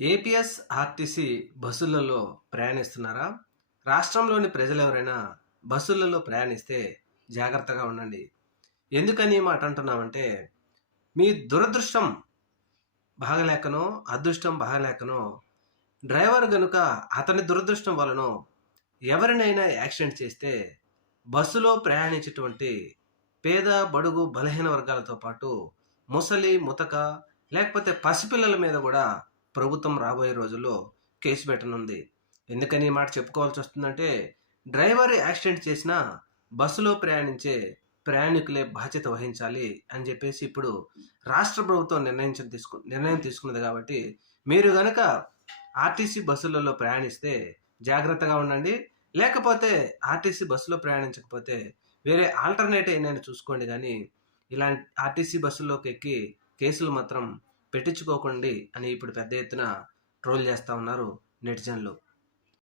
APS RTC బస్సులలో ప్రయాణిస్తున్నారా? రాష్ట్రంలోని ప్రజలెవరైనా బస్సులలో ప్రయాణిస్తే జాగ్రత్తగా ఉండండి. ఎందుకని ఈ మాట అంటున్నామంటే, మీ దురదృష్టం బాగలేకనో, అదృష్టం బాగలేకనో, డ్రైవర్ గనుక అతని దురదృష్టం వలనో ఎవరినైనా యాక్సిడెంట్ చేస్తే, బస్సులో ప్రయాణించేటువంటి పేద, బడుగు, బలహీన వర్గాలతో పాటు ముసలి, ముతక లేకపోతే పసిపిల్లల మీద గూడా ప్రభుత్వం రాబోయే రోజుల్లో కేసు పెట్టనుంది. ఎందుకని ఈ మాట చెప్పుకోవాల్సొస్తుందంటే, డ్రైవర్ యాక్సిడెంట్ చేసినా బస్సులో ప్రయాణించే ప్రయాణికులే బాధ్యత వహించాలి అని జెప్పేసి ఇప్పుడు రాష్ట్ర ప్రభుత్వం నిర్ణయం తీసుకున్నది గాబట్టి, మీరు గనక ఆర్టీసీ బస్సులలో ప్రయాణిస్తే జాగ్రత్తగా ఉండండి. లేకపోతే ఆర్టీసీ బస్సులో ప్రయాణించకపోతే వేరే ఆల్టర్‌నేట్ ఏదైనా చూసుకోండి గానీ, ఇలాంటి ఆర్టీసీ బస్సుల్లోకి ఎక్కి కేసులు మాత్రం పెట్టించుకోకండి అని ఇప్పుడు పెద్ద ఎత్తున ట్రోల్ చేస్తా ఉన్నారు నెటిజన్లు.